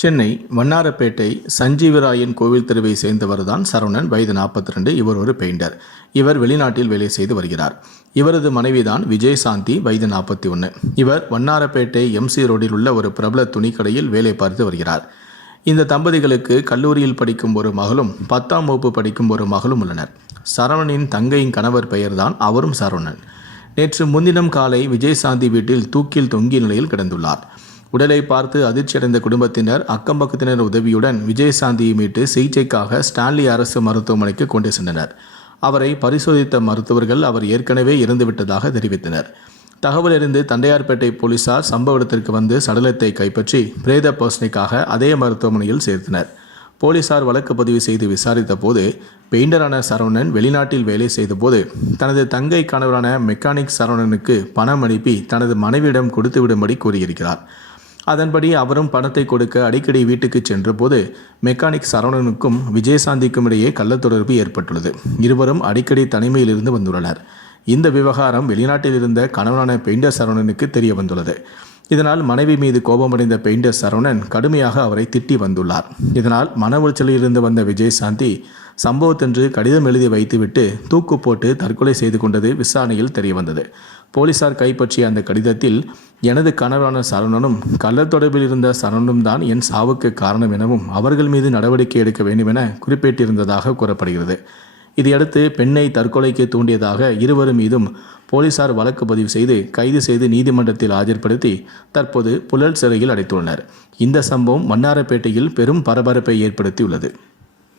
சென்னை வண்ணாரப்பேட்டை சஞ்சீவராயன் கோவில் தெருவை சேர்ந்தவர்தான் சரவணன். வயது 42. இவர் ஒரு பெயிண்டர். இவர் வெளிநாட்டில் வேலை செய்து வருகிறார். இவரது மனைவிதான் விஜயசாந்தி, வயது 41. இவர் வண்ணாரப்பேட்டை MC ரோடில் உள்ள ஒரு பிரபல துணிக்கடையில் வேலை பார்த்து வருகிறார். இந்த தம்பதிகளுக்கு கல்லூரியில் படிக்கும் ஒரு மகளும் 10ஆம் வகுப்பு படிக்கும் ஒரு மகளும் உள்ளனர். சரவணனின் தங்கையின் கணவர் பெயர்தான் அவரும் சரவணன். நேற்று முன்தினம் காலை விஜயசாந்தி வீட்டில் தூக்கில் தொங்கிய நிலையில் கிடந்துள்ளார். உடலை பார்த்து அதிர்ச்சியடைந்த குடும்பத்தினர் அக்கம்பக்கத்தினர் உதவியுடன் விஜயசாந்தியை மீட்டு சிகிச்சைக்காக ஸ்டான்லி அரசு மருத்துவமனைக்கு கொண்டு சென்றனர். அவரை பரிசோதித்த மருத்துவர்கள் அவர் ஏற்கனவே இறந்துவிட்டதாக தெரிவித்தனர். தகவல் அறிந்து தண்டையார்பேட்டை போலீசார் சம்பவ இடத்திற்கு வந்து சடலத்தை கைப்பற்றி பிரேத பரிசோதனைக்காக அதே மருத்துவமனையில் சேர்த்தனர். போலீசார் வழக்கு பதிவு செய்து விசாரித்த போது, பெயிண்டரான சரவணன் வெளிநாட்டில் வேலை செய்தபோது தனது தங்கை கணவரான மெக்கானிக் சரவணனுக்கு பணம் அனுப்பி தனது மனைவியிடம் கொடுத்துவிடும்படி கூறியிருக்கிறார். அதன்படி அவரும் பணத்தை கொடுக்க அடிக்கடி வீட்டுக்கு சென்றபோது மெக்கானிக் சரவணனுக்கும் விஜயசாந்திக்கும் இடையே கள்ளத்தொடர்பு ஏற்பட்டுள்ளது. இருவரும் அடிக்கடி தனிமையில் இருந்து வந்துள்ளனர். இந்த விவகாரம் வெளிநாட்டில் இருந்த கணவனான பெயிண்டர் சரவணனுக்கு தெரிய வந்துள்ளது. இதனால் மனைவி மீது கோபமடைந்த பெயிண்டர் சரவணன் கடுமையாக அவரை திட்டி வந்துள்ளார். இதனால் மன உளைச்சலில் இருந்து வந்த விஜயசாந்தி சம்பவத்தன்று கடிதம் எழுதி வைத்துவிட்டு தூக்கு போட்டு தற்கொலை செய்து கொண்டது விசாரணையில் தெரியவந்தது. போலீசார் கைப்பற்றிய அந்த கடிதத்தில், எனது கணவரான சரவணனும் கள்ளத்தொடர்பில் இருந்த சரவணனும் தான் என் சாவுக்கு காரணம் எனவும் அவர்கள் மீது நடவடிக்கை எடுக்க வேண்டும் என குறிப்பிட்டிருந்ததாக கூறப்படுகிறது. இதையடுத்து பெண்ணை தற்கொலைக்கு தூண்டியதாக இருவரும் மீதும் போலீசார் வழக்கு பதிவு செய்து கைது செய்து நீதிமன்றத்தில் ஆஜர்படுத்தி தற்போது புழல் சிறையில் அடைத்துள்ளனர். இந்த சம்பவம் வண்ணாரப்பேட்டையில் பெரும் பரபரப்பை ஏற்படுத்தியுள்ளது.